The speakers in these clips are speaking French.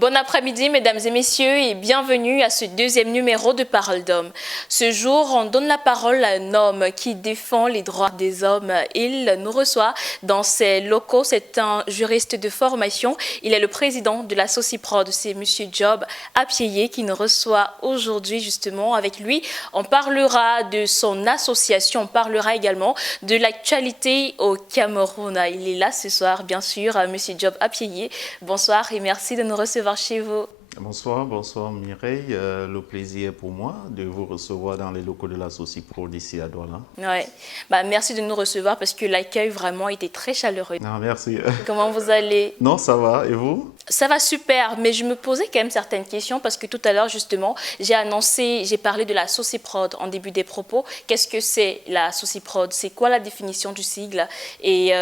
Bon après-midi, mesdames et messieurs, et bienvenue à ce deuxième numéro de Parole d'Homme. Ce jour, on donne la parole à un homme qui défend les droits des hommes. Il nous reçoit dans ses locaux. C'est un juriste de formation. Il est le président de la Sociprod. C'est M. Job Apieye qui nous reçoit aujourd'hui, justement. Avec lui, on parlera de son association. On parlera également de l'actualité au Cameroun. Il est là ce soir, bien sûr, M. Job Apieye. Bonsoir et merci de nous recevoir chez vous. Bonsoir Mireille. Le plaisir est pour moi de vous recevoir dans les locaux de la Sociprod ici à Douala. Ouais. Merci de nous recevoir parce que l'accueil vraiment était très chaleureux. Ah, merci. Comment vous allez? Non, ça va. Et vous? Ça va super, mais je me posais quand même certaines questions parce que tout à l'heure, justement, j'ai parlé de la Sociprod en début des propos. Qu'est-ce que c'est la Sociprod? C'est quoi la définition du sigle? Et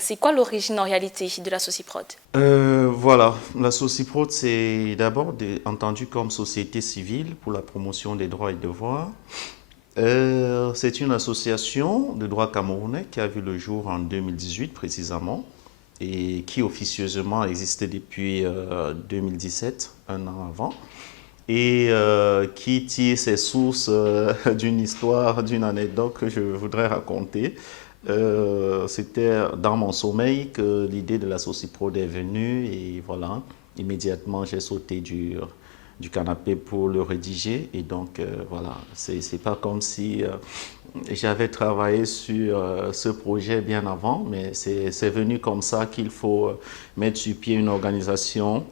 c'est quoi l'origine en réalité de la Sociprod? Voilà, la Sociprod, c'est d'abord entendu comme société civile pour la promotion des droits et devoirs. C'est une association de droit camerounais qui a vu le jour en 2018 précisément et qui officieusement existait depuis 2017, un an avant, et qui tire ses sources d'une histoire, d'une anecdote que je voudrais raconter. C'était dans mon sommeil que l'idée de la Sociprod est venue et voilà, immédiatement j'ai sauté du canapé pour le rédiger et donc voilà, c'est pas comme si j'avais travaillé sur ce projet bien avant, mais c'est venu comme ça qu'il faut mettre sur pied une organisation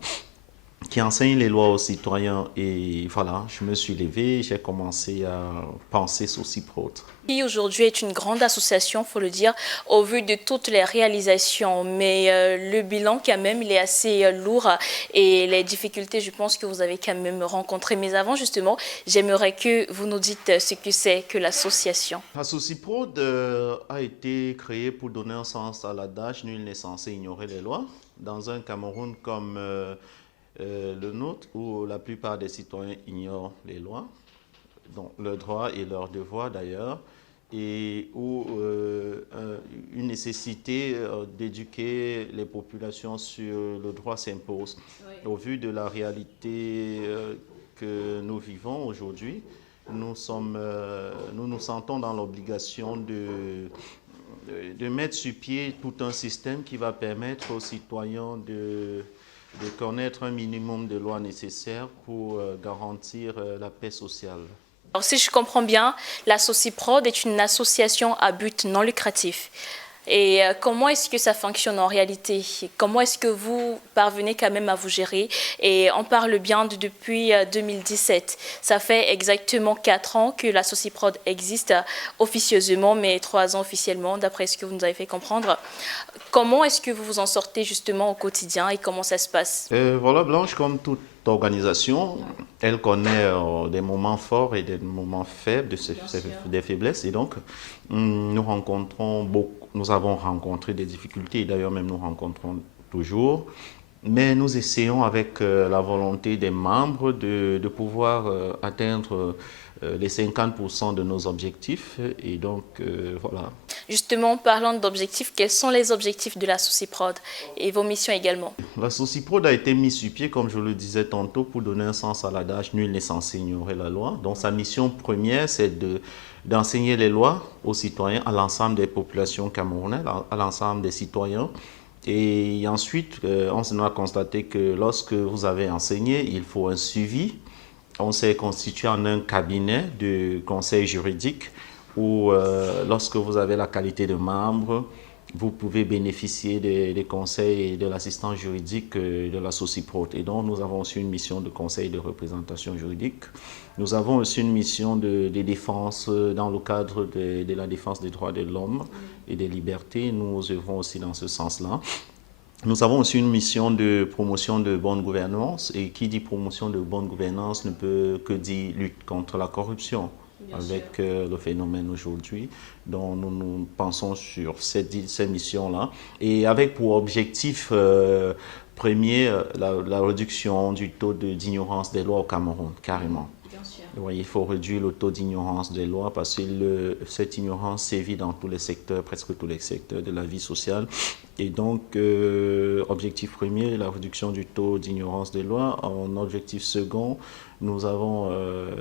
qui enseigne les lois aux citoyens et voilà, je me suis levé, j'ai commencé à penser Sociprod. Qui aujourd'hui est une grande association, il faut le dire, au vu de toutes les réalisations, mais le bilan quand même, il est assez lourd et les difficultés, je pense que vous avez quand même rencontrées. Mais avant, justement, j'aimerais que vous nous dites ce que c'est que l'association. La Sociprod a été créée pour donner un sens à l'adage « Nul n'est censé ignorer les lois ». Dans un Cameroun comme le nôtre, où la plupart des citoyens ignorent les lois, donc leurs droits et leurs devoirs d'ailleurs, et où une nécessité d'éduquer les populations sur le droit s'impose. Oui. Au vu de la réalité que nous vivons aujourd'hui, nous nous sentons dans l'obligation de mettre sur pied tout un système qui va permettre aux citoyens de connaître un minimum de lois nécessaires pour garantir la paix sociale. Alors, si je comprends bien, la Sociprod est une association à but non lucratif. Et comment est-ce que ça fonctionne en réalité? Comment est-ce que vous parvenez quand même à vous gérer? Et on parle bien depuis 2017. Ça fait exactement 4 ans que la Sociprod existe officieusement, mais 3 ans officiellement, d'après ce que vous nous avez fait comprendre. Comment est-ce que vous vous en sortez justement au quotidien et comment ça se passe? Voilà, Blanche, comme toute organisation, elle connaît des moments forts et des moments faibles, des faiblesses. Et donc, nous avons rencontré des difficultés, et d'ailleurs même nous rencontrons toujours. Mais nous essayons avec la volonté des membres de pouvoir atteindre les 50% de nos objectifs. Et donc, voilà. Justement, parlant d'objectifs, quels sont les objectifs de la Sociprod et vos missions également? La Sociprod a été mise sur pied, comme je le disais tantôt, pour donner un sens à l'adage « Nul n'est censé ignorer la loi ». Donc, sa mission première, c'est d'enseigner les lois aux citoyens, à l'ensemble des populations camerounaises, à l'ensemble des citoyens. Et ensuite, on a constaté que lorsque vous avez enseigné, il faut un suivi. On s'est constitué en un cabinet de conseil juridique où, lorsque vous avez la qualité de membre, vous pouvez bénéficier des conseils et de l'assistance juridique de la Sociprod. Et donc, nous avons aussi une mission de conseil de représentation juridique. Nous avons aussi une mission de défense dans le cadre de la défense des droits de l'homme et des libertés. Nous œuvrons aussi dans ce sens-là. Nous avons aussi une mission de promotion de bonne gouvernance et qui dit promotion de bonne gouvernance ne peut que dire lutte contre la corruption. Bien avec le phénomène aujourd'hui dont nous pensons sur cette mission-là et avec pour objectif premier la réduction du taux d'ignorance des lois au Cameroun, carrément. Oui, il faut réduire le taux d'ignorance des lois parce que cette ignorance sévit dans tous les secteurs, presque tous les secteurs de la vie sociale. Et donc, objectif premier, la réduction du taux d'ignorance des lois. En objectif second, nous avons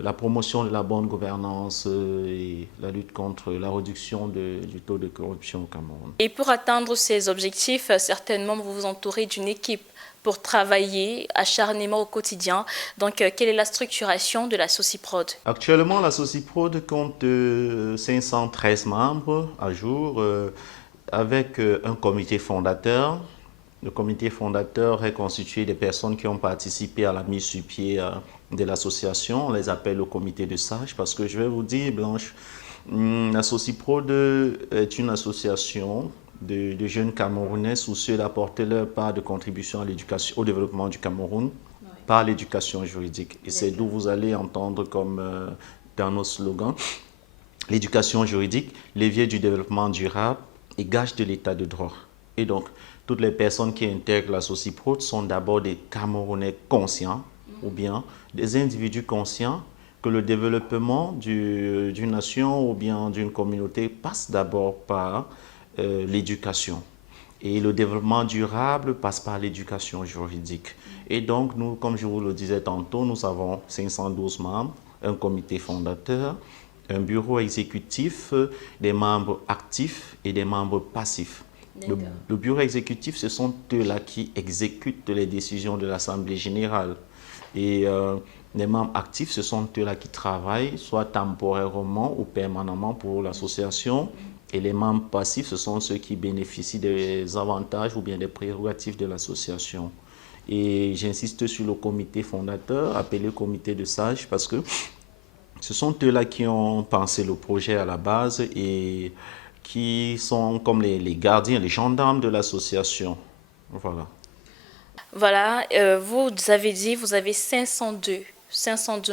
la promotion de la bonne gouvernance et la lutte contre la réduction du taux de corruption au Cameroun. Et pour atteindre ces objectifs, certainement vous vous entourez d'une équipe pour travailler acharnément au quotidien. Donc, quelle est la structuration de la SOCIPROD? Actuellement, la SOCIPROD compte 513 membres à jour, avec un comité fondateur. Le comité fondateur est constitué des personnes qui ont participé à la mise sur pied de l'association. On les appelle le comité de sages parce que je vais vous dire, Blanche, la SOCIPROD est une association de jeunes Camerounais soucieux d'apporter leur part de contribution à l'éducation, au développement du Cameroun par l'éducation juridique. Et c'est d'où vous allez entendre comme dans nos slogans, l'éducation juridique, levier du développement durable et gage de l'état de droit. Et donc, toutes les personnes qui intègrent la SOCIPROD sont d'abord des Camerounais conscients ou bien des individus conscients que le développement d'une nation ou bien d'une communauté passe d'abord par l'éducation. Et le développement durable passe par l'éducation juridique. Et donc, nous, comme je vous le disais tantôt, nous avons 512 membres, un comité fondateur, un bureau exécutif, des membres actifs et des membres passifs. Le bureau exécutif, ce sont eux-là qui exécutent les décisions de l'Assemblée générale. Et les membres actifs, ce sont eux-là qui travaillent, soit temporairement ou permanemment pour l'association. Et les membres passifs, ce sont ceux qui bénéficient des avantages ou bien des prérogatives de l'association. Et j'insiste sur le comité fondateur, appelé comité de sages, parce que ce sont eux-là qui ont pensé le projet à la base et qui sont comme les gardiens, les gendarmes de l'association. Voilà. Voilà, vous avez dit, vous avez 502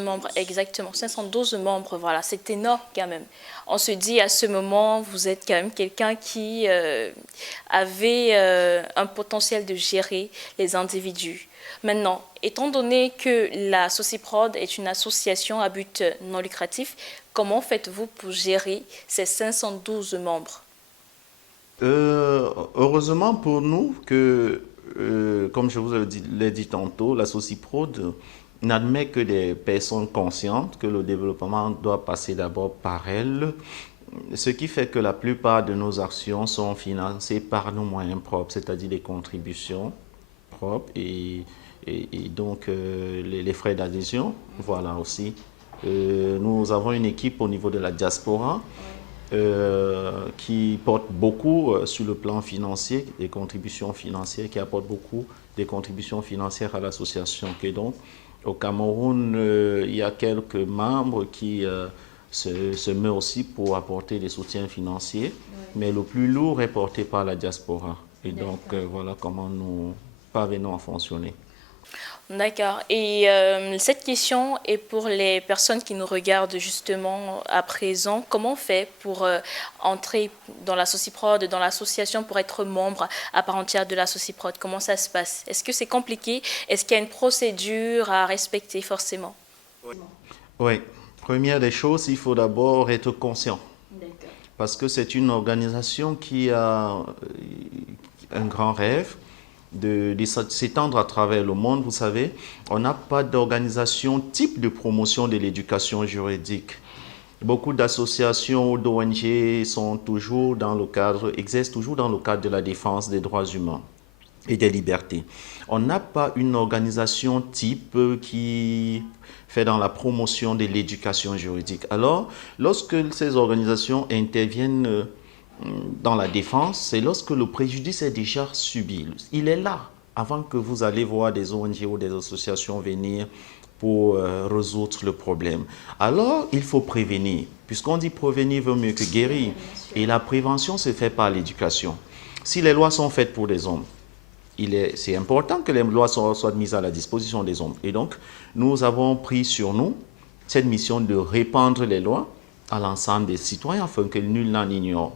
membres exactement, 512 membres, voilà, c'est énorme quand même. On se dit à ce moment, vous êtes quand même quelqu'un qui avait un potentiel de gérer les individus. Maintenant, étant donné que la SOCIPROD est une association à but non lucratif, comment faites-vous pour gérer ces 512 membres? Heureusement pour nous que, comme je vous l'ai dit tantôt, la SOCIPROD n'admet que des personnes conscientes que le développement doit passer d'abord par elles, ce qui fait que la plupart de nos actions sont financées par nos moyens propres, c'est-à-dire des contributions propres et donc les frais d'adhésion, voilà aussi. Nous avons une équipe au niveau de la diaspora qui porte beaucoup sur le plan financier, des contributions financières, qui apporte beaucoup des contributions financières à l'association. Donc, au Cameroun, il y a quelques membres qui se mettent aussi pour apporter des soutiens financiers, mais le plus lourd est porté par la diaspora. Et donc, voilà comment nous parvenons à fonctionner. D'accord. Et cette question est pour les personnes qui nous regardent justement à présent. Comment on fait pour entrer dans la SOCIPROD, dans l'association, pour être membre à part entière de la SOCIPROD? Comment ça se passe? Est-ce que c'est compliqué? Est-ce qu'il y a une procédure à respecter forcément? Oui. Première des choses, il faut d'abord être conscient. Parce que c'est une organisation qui a un grand rêve de s'étendre à travers le monde. Vous savez, on n'a pas d'organisation type de promotion de l'éducation juridique. Beaucoup d'associations ou d'ONG sont toujours dans le cadre, exercent toujours dans le cadre de la défense des droits humains et des libertés. On n'a pas une organisation type qui fait dans la promotion de l'éducation juridique. Alors, lorsque ces organisations interviennent dans la défense, c'est lorsque le préjudice est déjà subi. Il est là, avant que vous allez voir des ONG ou des associations venir pour résoudre le problème. Alors, il faut prévenir. Puisqu'on dit prévenir vaut mieux que guérir. Et la prévention se fait par l'éducation. Si les lois sont faites pour les hommes, c'est important que les lois soient mises à la disposition des hommes. Et donc, nous avons pris sur nous cette mission de répandre les lois à l'ensemble des citoyens afin que nul n'en ignore.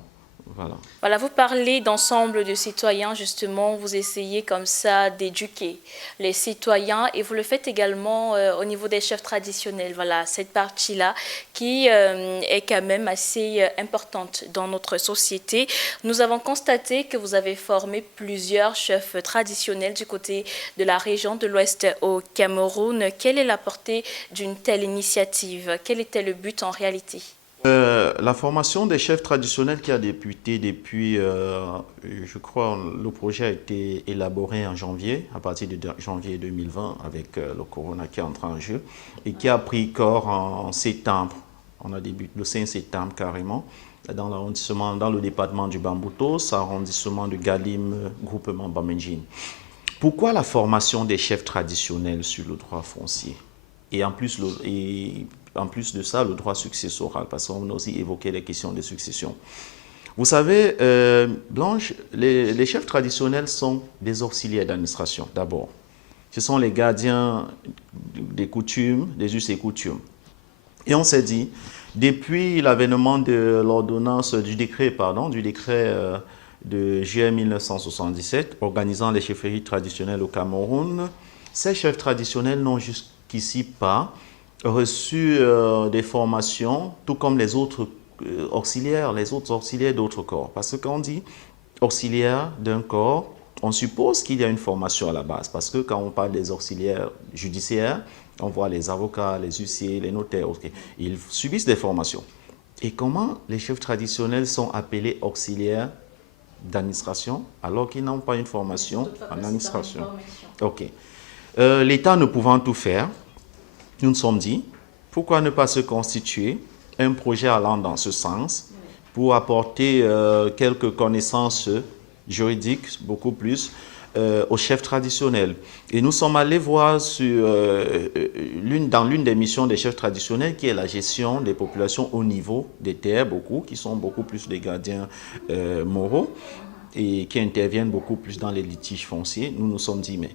Voilà. Voilà, vous parlez d'ensemble de citoyens, justement, vous essayez comme ça d'éduquer les citoyens et vous le faites également au niveau des chefs traditionnels. Voilà, cette partie-là qui est quand même assez importante dans notre société. Nous avons constaté que vous avez formé plusieurs chefs traditionnels du côté de la région de l'Ouest au Cameroun. Quelle est la portée d'une telle initiative? Quel était le but en réalité? La formation des chefs traditionnels qui a débuté depuis, je crois, le projet a été élaboré en janvier, à partir de janvier 2020, avec le corona qui est entré en jeu, et qui a pris corps en septembre. On a débuté le 5 septembre carrément, dans l'arrondissement, dans le département du Bamboutos, arrondissement de Galim, groupement Bamenjin. Pourquoi la formation des chefs traditionnels sur le droit foncier? Et en plus, en plus de ça, le droit successoral, parce qu'on a aussi évoqué les questions de succession. Vous savez, Blanche, les chefs traditionnels sont des auxiliaires d'administration, d'abord. Ce sont les gardiens des coutumes, des us et coutumes. Et on s'est dit, depuis l'avènement de l'ordonnance, du décret de juillet 1977, organisant les chefferies traditionnelles au Cameroun, ces chefs traditionnels n'ont jusqu'ici pas reçu des formations, tout comme les autres auxiliaires d'autres corps. Parce que quand on dit auxiliaire d'un corps, on suppose qu'il y a une formation à la base. Parce que quand on parle des auxiliaires judiciaires, on voit les avocats, les huissiers, les notaires, okay. Ils subissent des formations. Et comment les chefs traditionnels sont appelés auxiliaires d'administration alors qu'ils n'ont pas une formation en administration? Ok. L'État ne pouvant tout faire, nous nous sommes dit, pourquoi ne pas se constituer un projet allant dans ce sens pour apporter quelques connaissances juridiques, beaucoup plus, aux chefs traditionnels. Et nous sommes allés voir dans l'une des missions des chefs traditionnels, qui est la gestion des populations au niveau des terres, qui sont beaucoup plus des gardiens moraux et qui interviennent beaucoup plus dans les litiges fonciers. Nous nous sommes dit, mais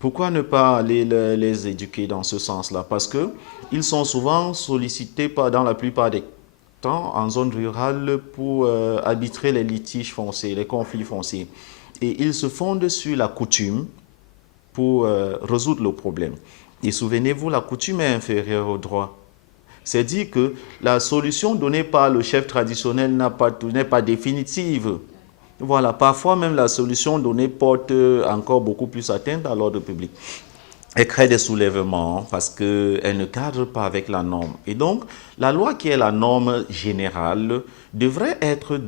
pourquoi ne pas aller les éduquer dans ce sens-là? Parce qu'ils sont souvent sollicités dans la plupart des temps en zone rurale pour arbitrer les litiges fonciers, les conflits fonciers. Et ils se fondent sur la coutume pour résoudre le problème. Et souvenez-vous, la coutume est inférieure au droit. C'est dire que la solution donnée par le chef traditionnel n'est pas définitive. Voilà, parfois même la solution donnée porte encore beaucoup plus atteinte à l'ordre public. Elle crée des soulèvements parce qu'elle ne cadre pas avec la norme. Et donc, la loi qui est la norme générale devrait être,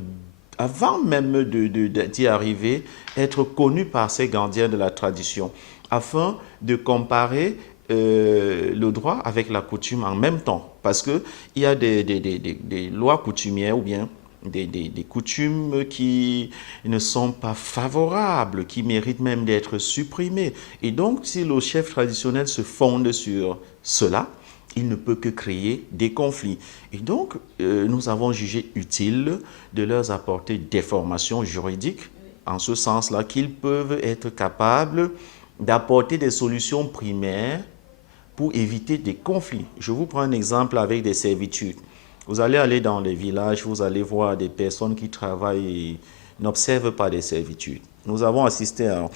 avant même d'y arriver, être connue par ces gardiens de la tradition, afin de comparer le droit avec la coutume en même temps. Parce qu'il y a des lois coutumières ou bien des coutumes qui ne sont pas favorables, qui méritent même d'être supprimées. Et donc, si le chef traditionnel se fonde sur cela, il ne peut que créer des conflits. Et donc, nous avons jugé utile de leur apporter des formations juridiques, en ce sens-là qu'ils peuvent être capables d'apporter des solutions primaires pour éviter des conflits. Je vous prends un exemple avec des servitudes. Vous allez aller dans les villages, vous allez voir des personnes qui travaillent et n'observent pas des servitudes. Nous avons assisté à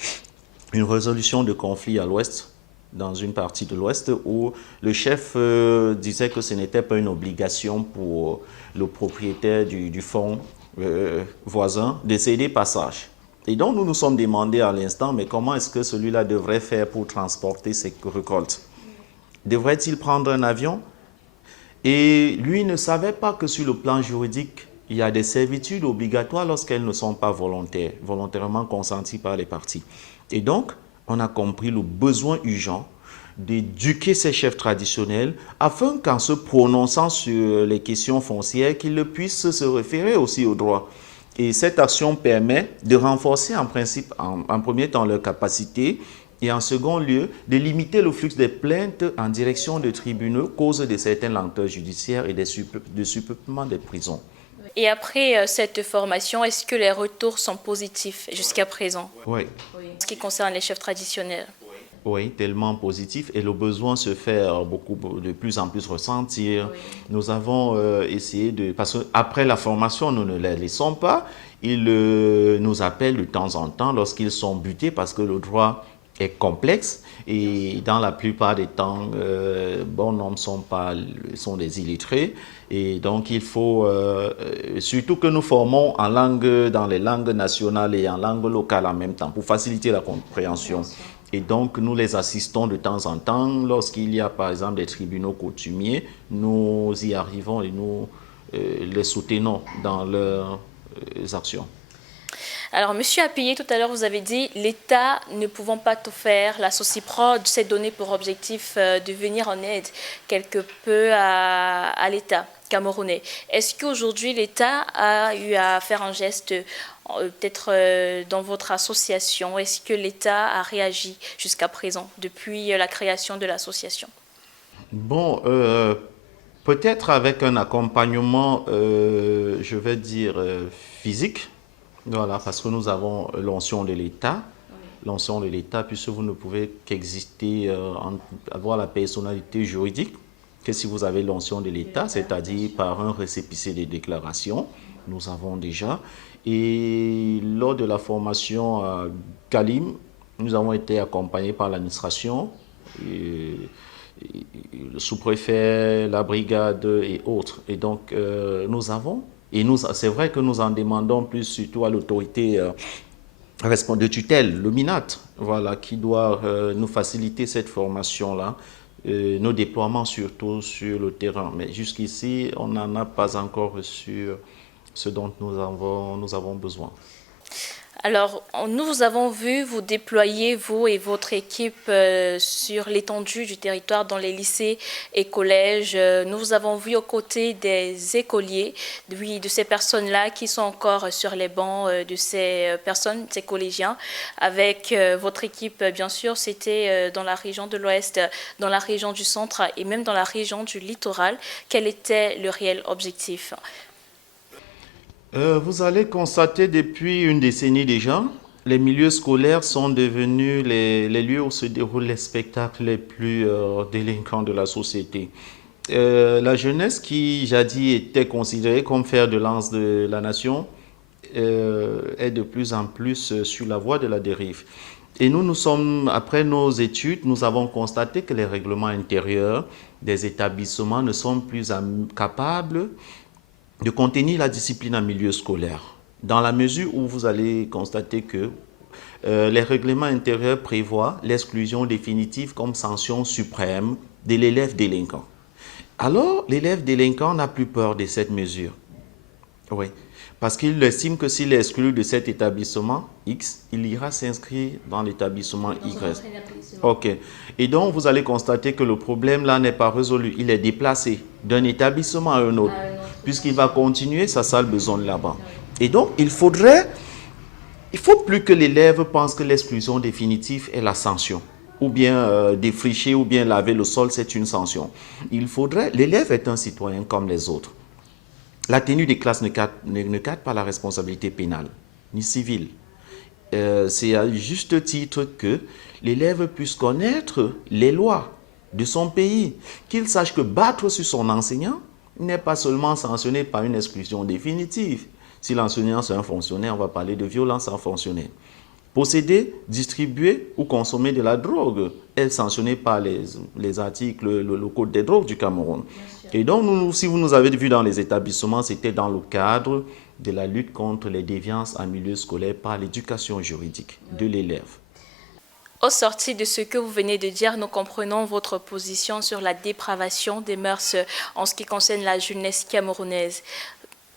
une résolution de conflit à l'ouest, dans une partie de l'ouest, où le chef disait que ce n'était pas une obligation pour le propriétaire du fonds voisin de céder passage. Et donc nous nous sommes demandé à l'instant, mais comment est-ce que celui-là devrait faire pour transporter ses récoltes? Devrait-il prendre un avion? Et lui ne savait pas que sur le plan juridique, il y a des servitudes obligatoires lorsqu'elles ne sont pas volontairement consenties par les parties. Et donc, on a compris le besoin urgent d'éduquer ces chefs traditionnels afin qu'en se prononçant sur les questions foncières, qu'ils puissent se référer aussi au droit. Et cette action permet de renforcer en principe, en premier temps, leur capacité et en second lieu, de limiter le flux des plaintes en direction des tribunaux, cause de certaines lenteurs judiciaires et de surpeuplement des prisons. Et après cette formation, est-ce que les retours sont positifs jusqu'à présent? Oui. En ce qui concerne les chefs traditionnels. Oui, tellement positif et le besoin se fait de plus en plus ressentir. Oui. Nous avons essayé de... Parce qu'après la formation, nous ne les laissons pas. Ils nous appellent de temps en temps lorsqu'ils sont butés parce que le droit est complexe et dans la plupart des temps, bon nombre sont des illettrés. Et donc, il faut surtout que nous formons en langue, dans les langues nationales et en langue locale en même temps pour faciliter la compréhension. Et donc, nous les assistons de temps en temps. Lorsqu'il y a, par exemple, des tribunaux coutumiers, nous y arrivons et nous les soutenons dans leurs actions. Alors, Monsieur Appuyé, tout à l'heure, vous avez dit l'État ne pouvant pas tout faire, la Sociprod s'est donné pour objectif de venir en aide quelque peu à l'État camerounais. Est-ce qu'aujourd'hui, l'État a eu à faire un geste, peut-être dans votre association? Est-ce que l'État a réagi jusqu'à présent, depuis la création de l'association? Bon, peut-être avec un accompagnement, je vais dire, physique. Voilà, parce que nous avons l'onction de l'État. L'onction de l'État, puisque vous ne pouvez qu'exister, avoir la personnalité juridique que si vous avez l'onction de l'État, c'est-à-dire par un récépissé de déclaration. Nous avons déjà. Et lors de la formation à Galim, nous avons été accompagnés par l'administration, le sous-préfet, la brigade et autres. Et donc, nous avons, et c'est vrai que nous en demandons plus surtout à l'autorité de tutelle, le MINAT, voilà, qui doit nous faciliter cette formation-là, nos déploiements surtout sur le terrain. Mais jusqu'ici, on n'en a pas encore reçu ce dont nous avons besoin. Alors, nous vous avons vu vous déployer, vous et votre équipe, sur l'étendue du territoire dans les lycées et collèges. Nous vous avons vu aux côtés des écoliers, oui, de ces personnes-là qui sont encore sur les bancs de ces personnes, ces collégiens. Avec votre équipe, bien sûr, c'était dans la région de l'Ouest, dans la région du Centre et même dans la région du littoral. Quel était le réel objectif? Vous allez constater depuis une décennie déjà, les milieux scolaires sont devenus les lieux où se déroulent les spectacles les plus délinquants de la société. La jeunesse qui jadis était considérée comme fer de lance de la nation est de plus en plus sur la voie de la dérive. Et après nos études, nous avons constaté que les règlements intérieurs des établissements ne sont plus capables de contenir la discipline en milieu scolaire, dans la mesure où vous allez constater que les règlements intérieurs prévoient l'exclusion définitive comme sanction suprême de l'élève délinquant. Alors, l'élève délinquant n'a plus peur de cette mesure. Oui, parce qu'il estime que s'il est exclu de cet établissement X, il ira s'inscrire dans l'établissement Y. Ok. Et donc, vous allez constater que le problème là n'est pas résolu. Il est déplacé d'un établissement à un autre, puisqu'il va continuer sa sale besogne là-bas. Et donc, il faut plus que l'élève pense que l'exclusion définitive est la sanction. Ou bien défricher, ou bien laver le sol, c'est une sanction. L'élève est un citoyen comme les autres. La tenue des classes ne cadre pas la responsabilité pénale, ni civile. C'est à juste titre que l'élève puisse connaître les lois de son pays, qu'il sache que battre sur son enseignant n'est pas seulement sanctionné par une exclusion définitive. Si l'enseignant c'est un fonctionnaire, on va parler de violence en fonctionnaire. Posséder, distribuer ou consommer de la drogue est sanctionné par les articles, le code des drogues du Cameroun. Et donc, si vous nous avez vu dans les établissements, c'était dans le cadre de la lutte contre les déviances en milieu scolaire par l'éducation juridique de l'élève. Au sorti de ce que vous venez de dire, nous comprenons votre position sur la dépravation des mœurs en ce qui concerne la jeunesse camerounaise.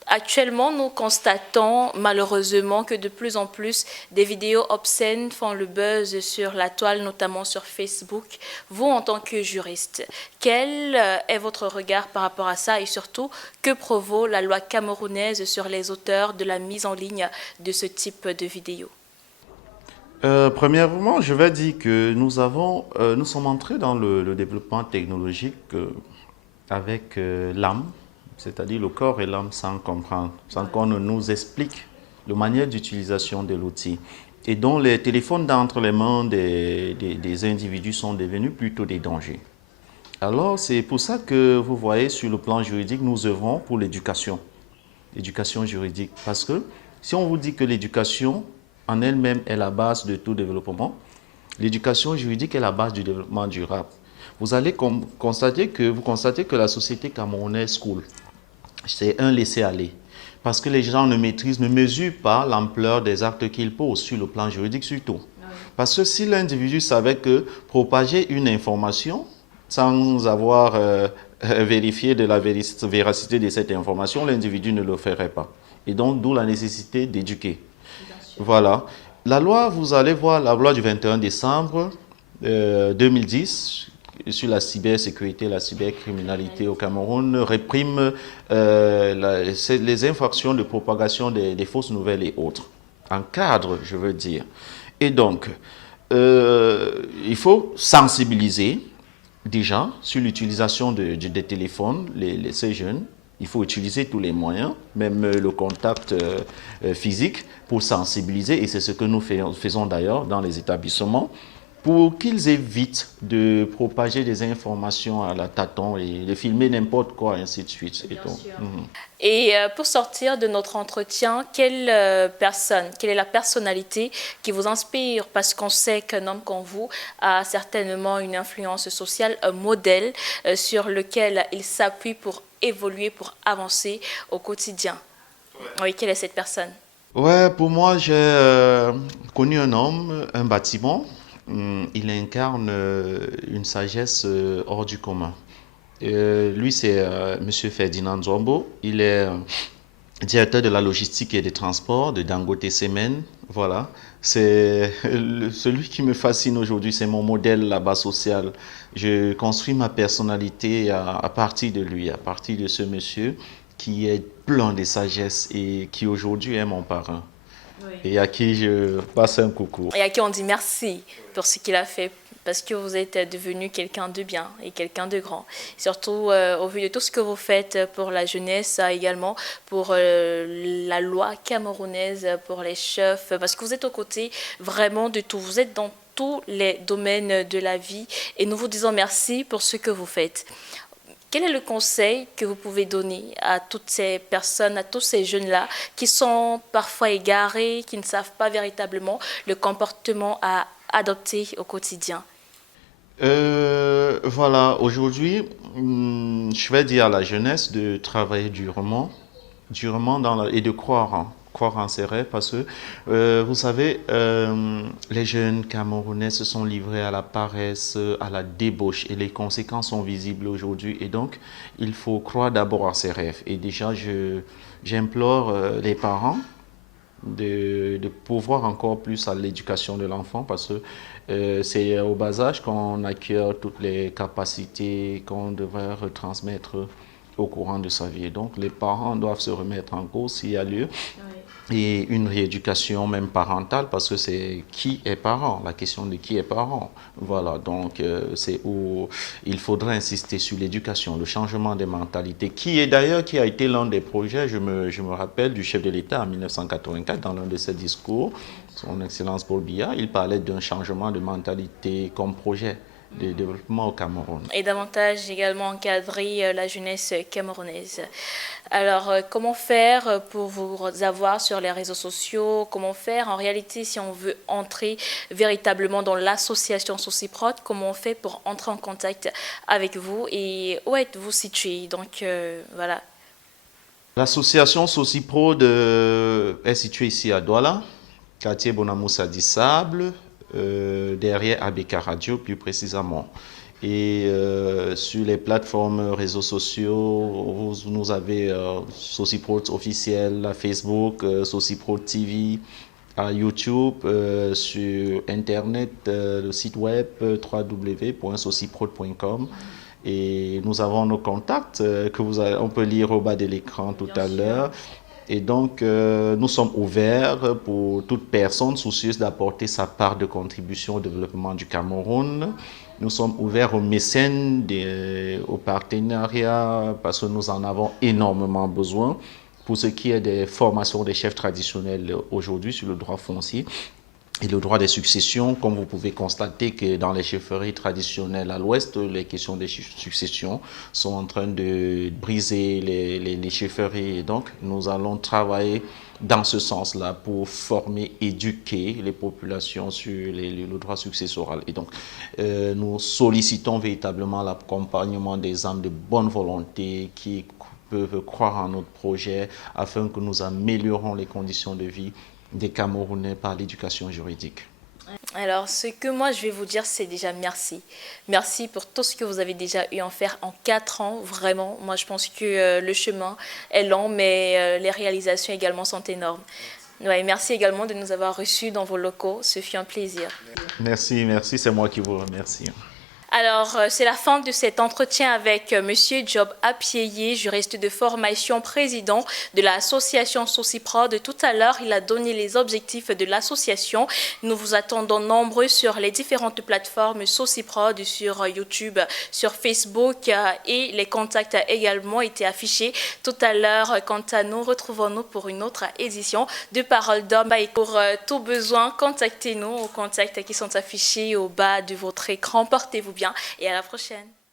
Actuellement, nous constatons malheureusement que de plus en plus des vidéos obscènes font le buzz sur la toile, notamment sur Facebook. Vous, en tant que juriste, quel est votre regard par rapport à ça et surtout, que prévaut la loi camerounaise sur les auteurs de la mise en ligne de ce type de vidéos? Premièrement, je vais dire que nous sommes entrés dans le développement technologique avec l'âme, c'est-à-dire le corps et l'âme sans comprendre, sans qu'on ne nous explique la manière d'utilisation de l'outil. et dont les téléphones d'entre les mains des individus sont devenus plutôt des dangers. Alors, c'est pour ça que vous voyez, sur le plan juridique, nous œuvrons pour l'éducation juridique. Parce que si on vous dit que l'éducation en elle-même est la base de tout développement, l'éducation juridique est la base du développement durable. Vous allez constater que la société camerounaise coule. C'est un laisser-aller. Parce que les gens ne mesurent pas l'ampleur des actes qu'ils posent sur le plan juridique surtout. Parce que si l'individu savait que propager une information sans avoir vérifié de la véracité de cette information, l'individu ne le ferait pas. Et donc, d'où la nécessité d'éduquer. Voilà. La loi, vous allez voir, la loi du 21 décembre 2010 sur la cybersécurité, la cybercriminalité au Cameroun réprime les infractions de propagation des fausses nouvelles et autres. Encadre, je veux dire. Et donc, il faut sensibiliser déjà sur l'utilisation des téléphones, ces jeunes. Il faut utiliser tous les moyens, même le contact physique, pour sensibiliser, et c'est ce que nous faisons d'ailleurs dans les établissements, pour qu'ils évitent de propager des informations à la tâton et de filmer n'importe quoi, ainsi de suite. Et pour sortir de notre entretien, quelle est la personnalité qui vous inspire? Parce qu'on sait qu'un homme comme vous a certainement une influence sociale, un modèle sur lequel il s'appuie pour évoluer, pour avancer au quotidien. Oui, quelle est cette personne? Ouais, pour moi, j'ai connu un homme, un bâtiment. Il incarne une sagesse hors du commun. Lui, c'est Monsieur Ferdinand Zombo. Il est directeur de la logistique et des transports de Dangote Cement. Voilà. C'est celui qui me fascine aujourd'hui. C'est mon modèle là-bas social. Je construis ma personnalité à partir de lui, à partir de ce monsieur qui est plein de sagesse et qui aujourd'hui est mon parrain. Oui. Et à qui je passe un coucou. Et à qui on dit merci pour ce qu'il a fait, parce que vous êtes devenu quelqu'un de bien et quelqu'un de grand. Surtout au vu de tout ce que vous faites pour la jeunesse, également pour la loi camerounaise, pour les chefs, parce que vous êtes aux côtés vraiment de tout. Vous êtes dans tous les domaines de la vie et nous vous disons merci pour ce que vous faites. Quel est le conseil que vous pouvez donner à toutes ces personnes, à tous ces jeunes-là qui sont parfois égarés, qui ne savent pas véritablement le comportement à adopter au quotidien? Voilà, aujourd'hui, je vais dire à la jeunesse de travailler durement et de croire en ses rêves, parce que, vous savez, les jeunes Camerounais se sont livrés à la paresse, à la débauche, et les conséquences sont visibles aujourd'hui. Et donc, il faut croire d'abord à ses rêves. Et déjà, j'implore les parents de pouvoir encore plus à l'éducation de l'enfant, parce que c'est au bas âge qu'on acquiert toutes les capacités qu'on devrait retransmettre au courant de sa vie. Donc, les parents doivent se remettre en cause s'il y a lieu. Oui. Et une rééducation même parentale, parce que c'est qui est parent, la question de qui est parent. Voilà, donc c'est où il faudrait insister sur l'éducation, le changement des mentalités, qui a été l'un des projets, je me rappelle, du chef de l'État en 1984, dans l'un de ses discours, son Excellence Paul Biya, il parlait d'un changement de mentalité comme projet de développement au Cameroun. Et davantage également encadrer la jeunesse camerounaise. Alors, comment faire pour vous avoir sur les réseaux sociaux? Comment faire en réalité si on veut entrer véritablement dans l'association Sociprod? Comment on fait pour entrer en contact avec vous et où êtes-vous situé? Donc, voilà. L'association Sociprod est située ici à Douala, quartier Bonamoussa Sable, derrière ABK Radio plus précisément. Et sur les plateformes réseaux sociaux, nous avez Sociprod officiel à Facebook, Sociprod TV, à YouTube, sur Internet, le site web www.sociprod.com. Et nous avons nos contacts on peut lire au bas de l'écran tout à l'heure. Et donc, nous sommes ouverts pour toute personne soucieuse d'apporter sa part de contribution au développement du Cameroun. Nous sommes ouverts aux mécènes, aux partenariats, parce que nous en avons énormément besoin pour ce qui est des formations des chefs traditionnels aujourd'hui sur le droit foncier. et le droit des successions. Comme vous pouvez constater que dans les chefferies traditionnelles à l'ouest, les questions des successions sont en train de briser les chefferies. Et donc, nous allons travailler dans ce sens-là pour former, éduquer les populations sur le droit successoral. Et donc, nous sollicitons véritablement l'accompagnement des âmes de bonne volonté qui peuvent croire en notre projet afin que nous améliorons les conditions de vie des Camerounais par l'éducation juridique. Alors, ce que moi je vais vous dire, c'est déjà merci. Merci pour tout ce que vous avez déjà eu à en faire en 4 ans, vraiment. Moi, je pense que le chemin est long, mais les réalisations également sont énormes. Ouais, merci également de nous avoir reçus dans vos locaux. Ce fut un plaisir. Merci, c'est moi qui vous remercie. Alors, c'est la fin de cet entretien avec Monsieur Job Apieye, juriste de formation, président de l'association Sociprod. Tout à l'heure, il a donné les objectifs de l'association. Nous vous attendons nombreux sur les différentes plateformes Sociprod, sur YouTube, sur Facebook et les contacts également été affichés tout à l'heure. Quant à nous, retrouvons-nous pour une autre édition de Parole d'Homme. Et pour tout besoin, contactez-nous aux contacts qui sont affichés au bas de votre écran. Portez-vous bien et à la prochaine.